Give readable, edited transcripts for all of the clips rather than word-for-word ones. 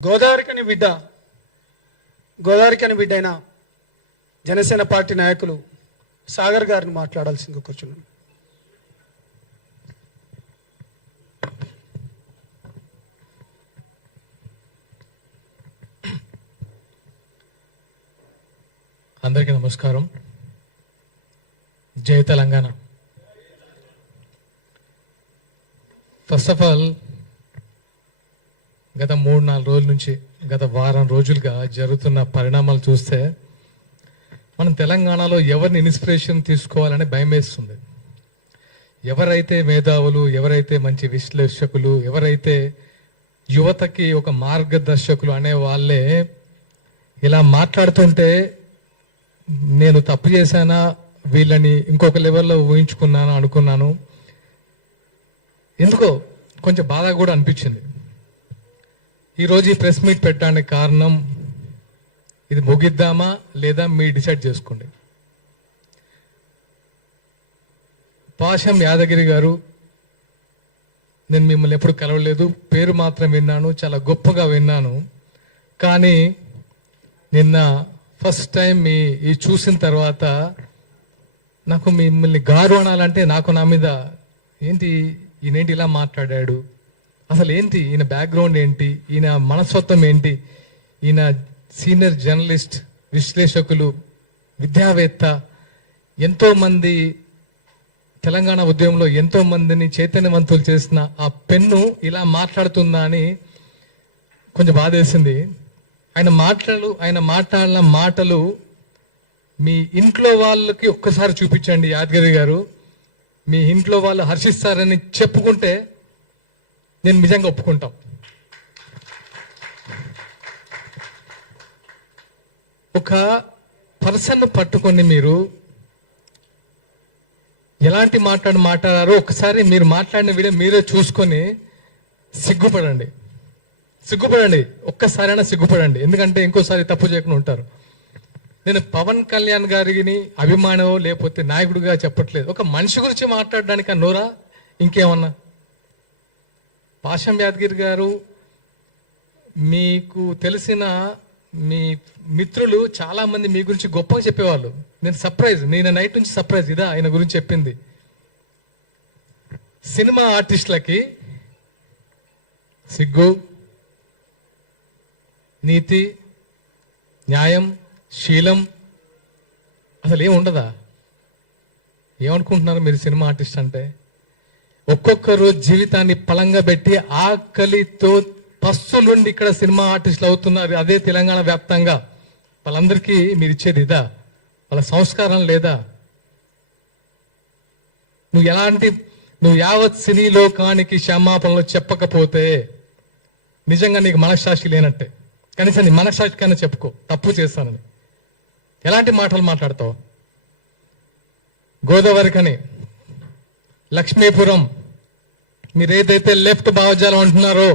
Godavarikhani బిడ్డైన Janasena party నాయకులు సాగర్ గారిని మాట్లాడాల్సిందిగా కూర్చున్నాను. అందరికీ నమస్కారం. జై తెలంగాణ. ఫస్ట్ ఆఫ్ ఆల్, గత 3-4 రోజుల నుంచి, గత వారం రోజులుగా జరుగుతున్న పరిణామాలు చూస్తే మనం తెలంగాణలో ఎవరిని ఇన్స్పిరేషన్ తీసుకోవాలని భయం వేస్తుంది. ఎవరైతే మేధావులు, ఎవరైతే మంచి విశ్లేషకులు, ఎవరైతే యువతకి ఒక మార్గదర్శకులు అనే వాళ్ళే ఇలా మాట్లాడుతుంటే నేను తప్పు చేశానా, వీళ్ళని ఇంకొక లెవెల్లో ఊహించుకున్నాను అనుకున్నాను. ఎందుకో కొంచెం బాధ కూడా అనిపించింది. ఈరోజు ఈ ప్రెస్ మీట్ పెట్టడానికి కారణం, ఇది ముగిద్దామా లేదా మీరు డిసైడ్ చేసుకోండి. పాషం యాదగిరి గారు, నేను మిమ్మల్ని ఎప్పుడు కలవలేదు, పేరు మాత్రం విన్నాను, చాలా గొప్పగా విన్నాను. కానీ నిన్న ఫస్ట్ టైం ఈ చూసిన తర్వాత నాకు మిమ్మల్ని గారు అనాలంటే నాకు నా మీద ఈయనేంటి ఇలా మాట్లాడాడు, అసలు ఏంటి ఈయన బ్యాక్గ్రౌండ్ ఏంటి, ఈయన మనస్తత్వం ఏంటి, ఈయన సీనియర్ జర్నలిస్ట్, విశ్లేషకులు, విద్యావేత్త, ఎంతో మంది తెలంగాణ ఉద్యమంలో ఎంతో మందిని చైతన్యవంతులు చేసిన ఆ పెన్ను ఇలా మాట్లాడుతుందా అని కొంచెం బాధేసింది. ఆయన మాట్లాడిన మాటలు మీ ఇంట్లో వాళ్ళకి ఒక్కసారి చూపించండి యాదగిరి గారు. మీ ఇంట్లో వాళ్ళు హర్షిస్తారని చెప్పుకుంటే నేను నిజంగా ఒప్పుకుంటాం. ఒక పర్సన్ పట్టుకొని మీరు ఎలాంటి మాట్లాడారో ఒకసారి మీరు మాట్లాడిన వీడియో మీరే చూసుకొని సిగ్గుపడండి. ఒక్కసారైనా సిగ్గుపడండి. ఎందుకంటే ఇంకోసారి తప్పు చేయకుండా ఉంటారు. నేను పవన్ కళ్యాణ్ గారిని అభిమానం లేకపోతే నాయకుడిగా చెప్పట్లేదు. ఒక మనిషి గురించి మాట్లాడడానికి నోరా ఇంకేమన్నా? పాషం యాదగిరి గారు, మీకు తెలిసిన మీ మిత్రులు చాలా మంది మీ గురించి గొప్పగా చెప్పేవాళ్ళు. నేను నైట్ నుంచి సర్ప్రైజ్ ఇదా ఆయన గురించి చెప్పింది. సినిమా ఆర్టిస్టులకి సిగ్గు, నీతి, న్యాయం, శీలం అసలు ఏముండదా? ఏమనుకుంటున్నారు మీరు సినిమా ఆర్టిస్ట్ అంటే? ఒక్కొక్కరు జీవితాన్ని పలంగా పెట్టి ఆకలితో పస్తులుండి ఇక్కడ సినిమా ఆర్టిస్టులు అవుతున్నారు. అదే తెలంగాణ వ్యాప్తంగా. వాళ్ళందరికీ మీరు ఇచ్చేది ఇదా? వాళ్ళ సంస్కారం లేదా? నువ్వు యావత్ సినీ లోకానికి క్షమాపణలు చెప్పకపోతే నిజంగా నీకు మనశ్శాస్త్రి లేనట్టే. కనీసం నీ మనశ్శాస్త్రి కన్నా చెప్పుకో, తప్పు చేస్తానని. ఎలాంటి మాటలు మాట్లాడతావు? గోదావరికని, లక్ష్మీపురం, మీరు ఏదైతే లెఫ్ట్ భావజాలం అంటున్నారో,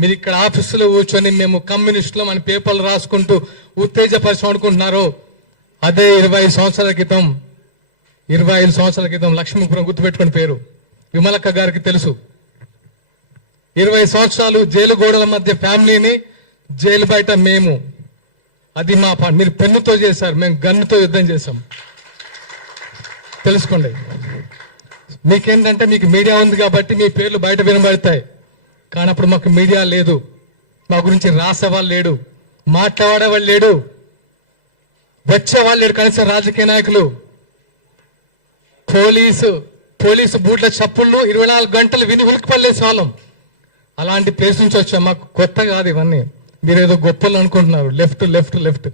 మీరు ఇక్కడ ఆఫీసులో కూర్చొని మేము కమ్యూనిస్టులం అని పేపర్లు రాసుకుంటూ ఉత్తేజపరచం అనుకుంటున్నారో, అదే 25 సంవత్సరాల క్రితం లక్ష్మీపురం గుర్తుపెట్టుకుని పేరు విమలక్క గారికి తెలుసు. 20 సంవత్సరాలు జైలు గోడల మధ్య ఫ్యామిలీని, జైలు బయట మేము. అది మా మీరు పెన్నుతో చేశారు, మేము గన్నుతో యుద్ధం చేశాం. తెలుసుకోండి. మీకేంటంటే మీకు మీడియా ఉంది కాబట్టి మీ పేర్లు బయట వినబడతాయి. కానీ అప్పుడు మాకు మీడియా లేదు, మా గురించి రాసేవాళ్ళు లేడు, మాట్లాడేవాళ్ళు లేడు, వచ్చేవాళ్ళు లేడు. కనీసం రాజకీయ నాయకులు, పోలీసు బూట్ల చప్పుళ్ళు 24 గంటలు విని ఉలికిపడలేసే వాళ్ళం. అలాంటి ప్లేస్ నుంచి వచ్చాం. మాకు కొత్త కాదు ఇవన్నీ. మీరు ఏదో గొప్పలు అనుకుంటున్నారు. లెఫ్ట్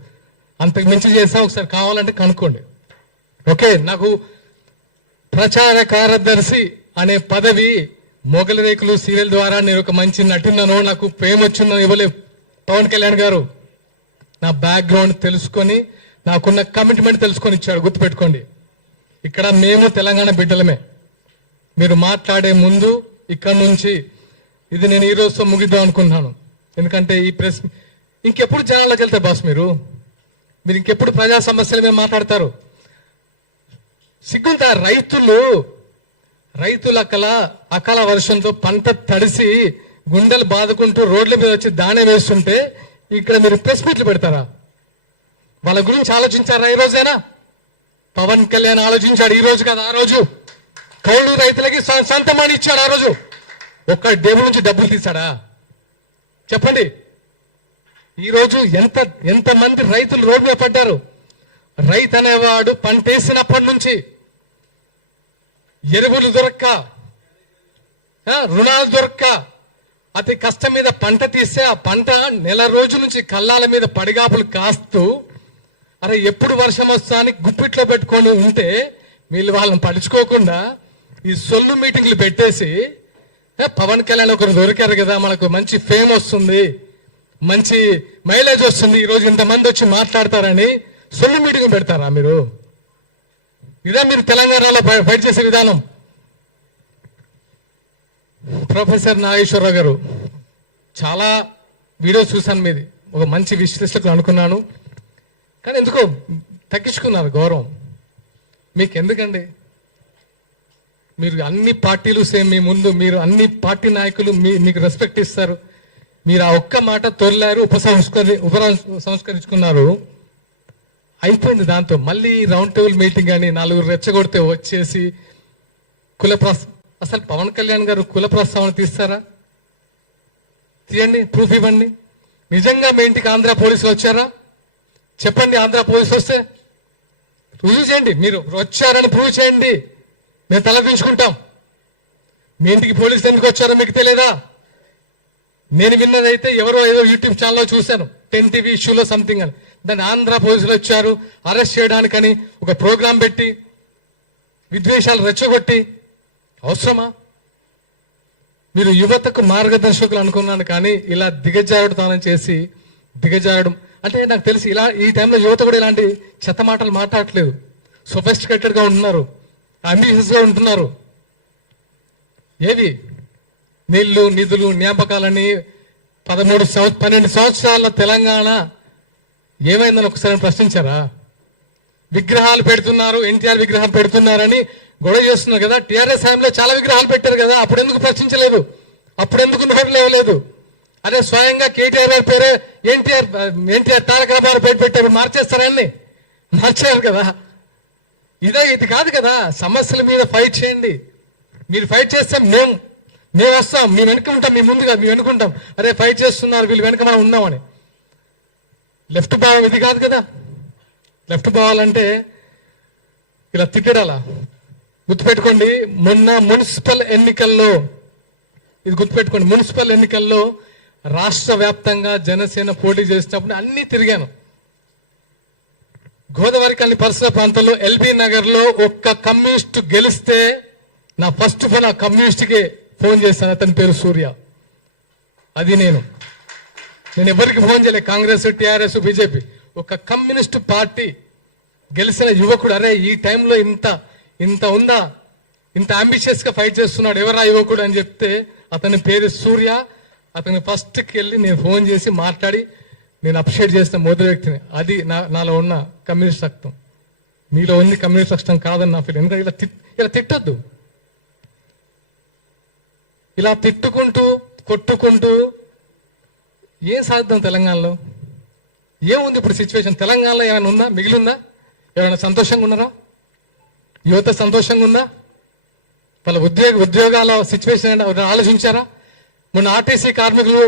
అంతకు మించి చేసా. ఒకసారి కావాలంటే కనుక్కోండి. ఓకే, నాకు ప్రచార కార్యదర్శి అనే పదవి మొగలి రేకులు సీరియల్ ద్వారా నేను ఒక మంచి నటున్నాను, నాకు ప్రేమ వచ్చిందని ఇవ్వలేదు పవన్ కళ్యాణ్ గారు. నా బ్యాక్గ్రౌండ్ తెలుసుకొని, నాకున్న కమిట్మెంట్ తెలుసుకొని ఇచ్చాడు. గుర్తుపెట్టుకోండి. ఇక్కడ మేము తెలంగాణ బిడ్డలమే. మీరు మాట్లాడే ముందు ఇక్కడ నుంచి ఇది నేను ఈ రోజుతో ముగిద్దాం అనుకుంటున్నాను. ఎందుకంటే ఈ ప్రెస్ ఇంకెప్పుడు జనాలకు వెళ్తారు బాస్? మీరు ఇంకెప్పుడు ప్రజా సమస్యల మీద మాట్లాడతారు? సిగ్గుంటా? రైతుల అకాల వర్షంతో పంట తడిసి గుండెలు బాదుకుంటూ రోడ్ల మీద వచ్చి దాణం వేస్తుంటే ఇక్కడ మీరు ప్రెస్ మీట్లు పెడతారా? వాళ్ళ గురించి ఆలోచించారా ఈ రోజైనా? పవన్ కళ్యాణ్ ఆలోచించాడు, ఈ రోజు కాదు ఆ రోజు. కౌలు రైతులకి సొంతమని ఇచ్చాడు ఆ రోజు. ఒక్క డబ్బు నుంచి డబ్బులు తీశాడా? చెప్పండి. ఈ రోజు ఎంతమంది రైతులు రోడ్డు మీద పడ్డారు? రైతు అనేవాడు పంటేసినప్పటి నుంచి ఎరువులు దొరక్క, రుణాలు దొరక్క, అతి కష్టం మీద పంట తీస్తే ఆ పంట నెల రోజుల నుంచి కళ్ళాల మీద పడిగాపులు కాస్తూ అరే ఎప్పుడు వర్షం వస్తా అని గుప్పిట్లో పెట్టుకొని ఉంటే వీళ్ళు వాళ్ళని పడుచుకోకుండా ఈ సొల్లు మీటింగ్లు పెట్టేసి పవన్ కళ్యాణ్ ఒకరు దొరికారు కదా, మనకు మంచి ఫేమ్ వస్తుంది, మంచి మైలేజ్ వస్తుంది, ఈరోజు ఇంతమంది వచ్చి మాట్లాడతారని సొల్లు మీటింగ్ పెడతారా మీరు? ఇదే మీరు తెలంగాణలో ఫైట్ చేసే విధానం. ప్రొఫెసర్ నాగేశ్వరరావు గారు, చాలా వీడియోస్ చూశాను మీది, ఒక మంచి విశ్లేషకులు అనుకున్నాను, కానీ ఎందుకో తగ్గించుకున్నారు గౌరవం. మీకు ఎందుకండి? మీరు అన్ని పార్టీలు సేమ్ మీ ముందు, మీరు అన్ని పార్టీ నాయకులు మీకు రెస్పెక్ట్ ఇస్తారు. మీరు ఆ ఒక్క మాట తొలిలారు, సంస్కరించుకున్నారు, అయిపోయింది. దాంతో మళ్ళీ రౌండ్ టేబుల్ మీటింగ్ అని నలుగురు రెచ్చగొడితే వచ్చేసి అసలు పవన్ కళ్యాణ్ గారు కుల ప్రస్తావన తీస్తారా? తీయండి, ప్రూఫ్ ఇవ్వండి. నిజంగా మీ ఇంటికి ఆంధ్ర పోలీసులు వచ్చారా? చెప్పండి. ఆంధ్ర పోలీసులు వస్తే రుజువు చేయండి. మీరు వచ్చారని ప్రూవ్ చేయండి, మేము తలదించుకుంటాం. మీ ఇంటికి పోలీసులు ఎందుకు వచ్చారో మీకు తెలియదా? నేను విన్నదైతే ఎవరో ఏదో యూట్యూబ్ ఛానల్లో చూశాను, 10 TV ఇష్యూలో సంథింగ్ అని. దాన్ని ఆంధ్ర పోలీసులు వచ్చారు అరెస్ట్ చేయడానికని ఒక ప్రోగ్రాం పెట్టి విద్వేషాలు రెచ్చగొట్టి అవసరమా? మీరు యువతకు మార్గదర్శకులు అనుకున్నాను, కానీ ఇలా దిగజారుడుతనం చేసి దిగజారడం అంటే నాకు తెలిసి ఇలా ఈ టైంలో యువత కూడా ఇలాంటి చెత్త మాటలు మాట్లాడట్లేదు. సొఫిస్టికేటెడ్ గా ఉంటున్నారు, అంబిషియస్ గా ఉంటున్నారు. ఏవి నీళ్లు, నిధులు, జ్ఞాపకాలని 12 సంవత్సరాల తెలంగాణ ఏమైందని ఒకసారి ప్రశ్నించారా? విగ్రహాలు పెడుతున్నారు, ఎన్టీఆర్ విగ్రహం పెడుతున్నారని గొడవ చేస్తున్నారు కదా. టీఆర్ఎస్ హయాంలో చాలా విగ్రహాలు పెట్టారు కదా, అప్పుడు ఎందుకు ప్రశ్నించలేదు? అప్పుడు ఎందుకు నోరు లేవలేదు? అదే స్వయంగా కేటీఆర్ గారి పేరే ఎన్టీఆర్ తారక రామారావు పేరు పెట్టారు, మార్చేస్తారని మార్చారు కదా. ఇది కాదు కదా. సమస్యల మీద ఫైట్ చేయండి. మీరు ఫైట్ చేస్తే మేము వస్తాం, మేము వెనుక ఉంటాం, మీ ముందుగా మేము వెనుకుంటాం. అరే ఫైట్ చేస్తున్నారు వీళ్ళు, వెనుక మనం ఉన్నామని. లెఫ్ట్ భావం ఇది కాదు కదా. లెఫ్ట్ భావాలంటే ఇలా తిట్టడాలా? గుర్తుపెట్టుకోండి, మొన్న మున్సిపల్ ఎన్నికల్లో, ఇది గుర్తుపెట్టుకోండి, మున్సిపల్ ఎన్నికల్లో రాష్ట్ర వ్యాప్తంగా జనసేన పోటీ చేసినప్పుడు అన్ని తిరిగాను. గోదావరి కని పరిసర ప్రాంతంలో ఎల్బీ నగర్ లో ఒక్క కమ్యూనిస్ట్ గెలిస్తే నా ఫస్ట్ ఫోన్ ఆ కమ్యూనిస్ట్కి ఫోన్ చేశాను. అతని పేరు సూర్య. అది నేను ఎవరికి ఫోన్ చేయలే, కాంగ్రెస్, టిఆర్ఎస్, బీజేపీ. ఒక కమ్యూనిస్ట్ పార్టీ గెలిచిన యువకుడు, అరే ఈ టైంలో ఇంత ఉందా, ఇంత అంబిషియస్ గా ఫైట్ చేస్తున్నాడు, ఎవరా యువకుడు అని చెప్తే అతని పేరు సూర్య. అతని ఫస్ట్కి వెళ్ళి నేను ఫోన్ చేసి మాట్లాడి నేను అప్రిషియేట్ చేసిన మొదటి వ్యక్తిని. అది నాలో ఉన్న కమ్యూనిస్ట్ రక్తం. మీలో ఉంది కమ్యూనిస్ట్ రక్తం కాదని నా ఫీల్. ఎందుకంటే ఇలా తిట్టద్దు. ఇలా తిట్టుకుంటూ కొట్టుకుంటూ ఏం సాధిద్దాం తెలంగాణలో? ఏముంది ఇప్పుడు సిచ్యువేషన్? తెలంగాణలో ఏమైనా ఉందా? మిగిలిందా? ఎవరైనా సంతోషంగా ఉన్నారా? యువత సంతోషంగా ఉందా? వాళ్ళ ఉద్యోగాల సిచ్యువేషన్ ఆలోచించారా? మొన్న ఆర్టీసీ కార్మికులు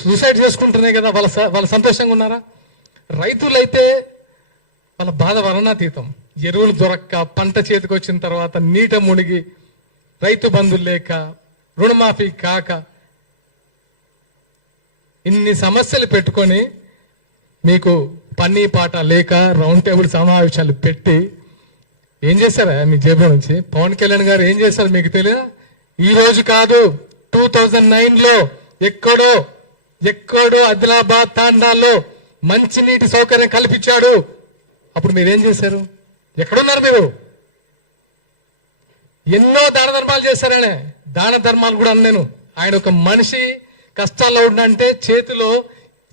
సూసైడ్ చేసుకుంటున్నాయి కదా, వాళ్ళ సంతోషంగా ఉన్నారా? రైతులైతే వాళ్ళ బాధ వర్ణాతీతం. ఎరువులు దొరక్క, పంట చేతికి వచ్చిన తర్వాత నీట మునిగి, రైతు బంధులు లేక, రుణమాఫీ కాక, ఇన్ని సమస్యలు పెట్టుకొని మీకు పన్నీ పాట లేక రౌండ్ టేబుల్ సమావేశాలు పెట్టి ఏం చేశారా మీ జేబులో నుంచి? పవన్ కళ్యాణ్ గారు ఏం చేశారు మీకు తెలియదా? ఈ రోజు కాదు, 2009లో ఎక్కడో ఆదిలాబాద్ తాండాల్లో మంచినీటి సౌకర్యం కల్పించాడు. అప్పుడు మీరేం చేశారు? ఎక్కడున్నారు మీరు? ఎన్నో దాన ధర్మాలు చేశారనే. దాన ధర్మాలు కూడా అన్నాను. ఆయన ఒక మనిషి కష్టాల్లో ఉండంటే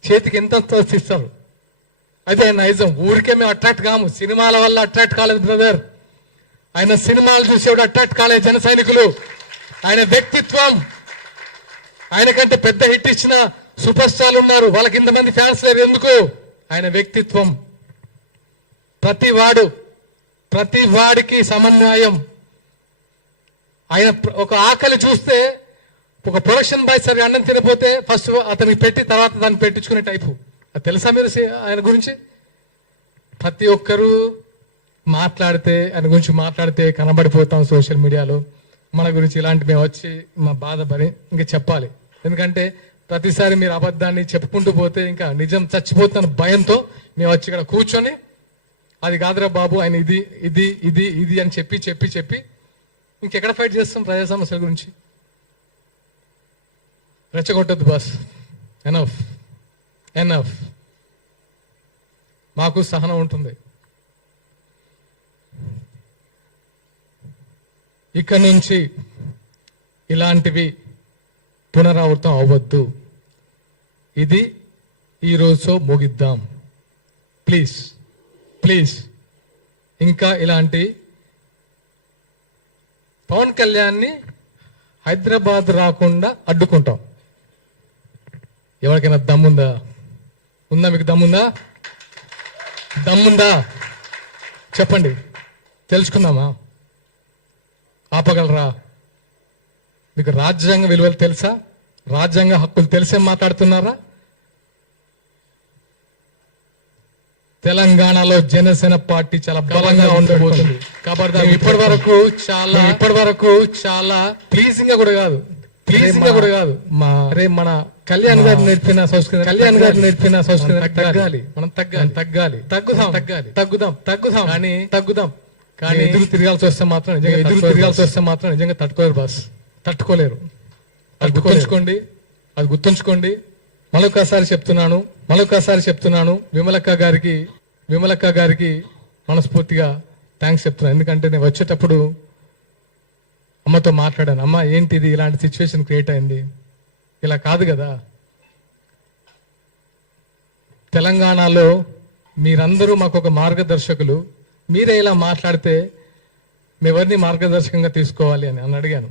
చేతికి ఎంత ఇస్తారు, అదే నైజం. ఊరికే మేము అట్రాక్ట్ కాము, సినిమాల వల్ల అట్రాక్ట్ కాలేదు బ్రదర్. ఆయన సినిమాలు చూసేవాడు అట్రాక్ట్ కాలేదు. జన సైనికులు, ఆయన వ్యక్తిత్వం, ఆయనకంటే పెద్ద హిట్ ఇచ్చిన సూపర్ స్టార్లు ఉన్నారు, వాళ్ళకి ఇంతమంది ఫ్యాన్స్ లేరు ఎందుకు? ఆయన వ్యక్తిత్వం. ప్రతి వాడికి సమన్వయం. ఆయన ఒక ఆకలి చూస్తే ఒక ప్రొడక్షన్ బాయ్ సరిగా అన్నం తినపోతే ఫస్ట్ అతనికి పెట్టి తర్వాత దాన్ని పెట్టించుకునే టైపు. అది తెలుసా మీరు ఆయన గురించి? ప్రతి ఒక్కరూ ఆయన గురించి మాట్లాడితే కనబడిపోతాం సోషల్ మీడియాలో. మన గురించి ఇలాంటి మేము వచ్చి మా బాధ పడి ఇంకా చెప్పాలి. ఎందుకంటే ప్రతిసారి మీరు అబద్ధాన్ని చెప్పుకుంటూ పోతే ఇంకా నిజం చచ్చిపోతున్న భయంతో మేము వచ్చి ఇక్కడ కూర్చొని అది కాదురా బాబు ఆయన ఇది ఇది ఇది ఇది అని చెప్పి ఇంకెక్కడ ఫైట్ చేస్తాం ప్రజా సమస్యల గురించి? రెచ్చగొట్టద్దు బాస్. ఎనఫ్. మాకు సహనం ఉంటుంది. ఇక నుంచి ఇలాంటివి పునరావృతం అవ్వద్దు. ఇది ఈరోజుతో ముగిద్దాం. ప్లీజ్ ఇంకా ఇలాంటి పవన్ కళ్యాణ్ని హైదరాబాద్ రాకుండా అడ్డుకుంటాం. ఎవరికైనా దమ్ముందా? మీకు దమ్ముందా చెప్పండి, తెలుసుకుందామా? ఆపగలరా? మీకు రాజ్యాంగ విలువలు తెలుసా? రాజ్యాంగ హక్కులు తెలిసే మాట్లాడుతున్నారా? తెలంగాణలో జనసేన పార్టీ చాలా బలంగా ఉండబోతుంది. కాబట్టి ఇప్పటి వరకు చాలా ప్లీజింగ్ గా కూడా కాదు మన కళ్యాణ్ గారు నేర్పిన సంస్కృతి తగ్గుదాం కానీ ఎదురు తిరగాల్సి వస్తే మాత్రం నిజంగా తట్టుకోలేరు బాస్, తట్టుకోలేరు. అది గుర్తుంచుకోండి. మరొకసారి చెప్తున్నాను విమలక్క గారికి మనస్ఫూర్తిగా థ్యాంక్స్ చెప్తున్నాను. ఎందుకంటే నేను వచ్చేటప్పుడు అమ్మతో మాట్లాడాను. అమ్మ ఏంటిది ఇలాంటి సిచ్యువేషన్ క్రియేట్ అయింది, ఇలా కాదు కదా. తెలంగాణలో మీరందరూ మాకు ఒక మార్గదర్శకులు, మీరే ఇలా మాట్లాడితే మేమెవరిని మార్గదర్శకంగా తీసుకోవాలి అని అడిగాను.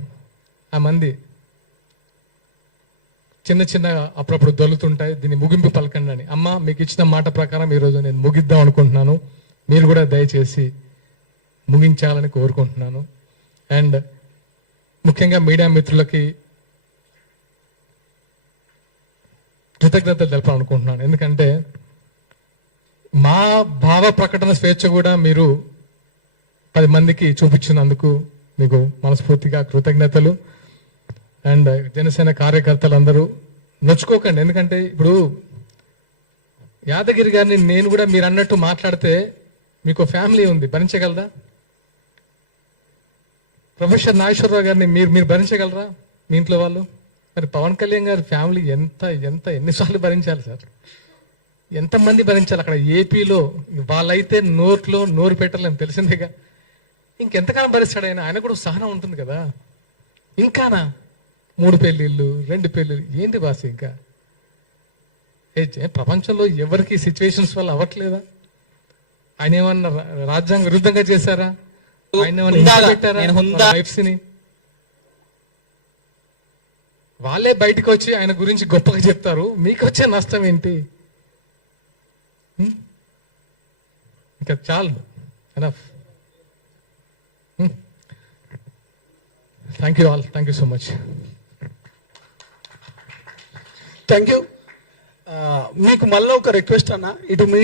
ఆ మంది చిన్న అప్పుడప్పుడు దొలుతుంటాయి, దీన్ని ముగింపు పలకండి అని. అమ్మ మీకు ఇచ్చిన మాట ప్రకారం ఈరోజు నేను ముగిద్దాం అనుకుంటున్నాను. మీరు కూడా దయచేసి ముగించాలని కోరుకుంటున్నాను. అండ్ ముఖ్యంగా మీడియా మిత్రులకి కృతజ్ఞతలు తెలపాలనుకుంటున్నాను. ఎందుకంటే మా భావ ప్రకటన స్వేచ్ఛ కూడా మీరు 10 మందికి చూపించినందుకు మీకు మనస్ఫూర్తిగా కృతజ్ఞతలు. అండ్ జనసేన కార్యకర్తలందరూ నొచ్చుకోకండి. ఎందుకంటే ఇప్పుడు యాదగిరి గారిని నేను కూడా మీరు అన్నట్టు మాట్లాడితే మీకు ఫ్యామిలీ ఉంది, భరించగలరా? ప్రొఫెసర్ నాగేశ్వరరావు గారిని మీరు భరించగలరా మీ ఇంట్లో వాళ్ళు? మరి పవన్ కళ్యాణ్ గారి ఫ్యామిలీ ఎన్నిసార్లు భరించాలి సార్? ఎంతమంది భరించాలి? అక్కడ ఏపీలో వాళ్ళైతే నోరు పెట్టలేని తెలిసిందేగా. ఇంకెంతకాలం భరిస్తాడు ఆయన కూడా సహనం ఉంటుంది కదా. ఇంకానా 3 పెళ్ళిళ్ళు 2 పెళ్ళిళ్ళు ఏంటి బాస్? ఇంకా ప్రపంచంలో ఎవరికి సిచ్యువేషన్స్ వల్ల అవ్వట్లేదా? ఆయన ఏమన్నా రాజ్యాంగ విరుద్ధంగా చేశారా? ఆయన వాళ్ళే బయటకు వచ్చి ఆయన గురించి గొప్పగా చెప్తారు. మీకు వచ్చే నష్టం ఏంటి? ఇంకా చాలు. Enough. Thank you all. Thank you so much. Thank you. మీకు మళ్ళీ ఒక రిక్వెస్ట్ అన్న, ఇటు మీ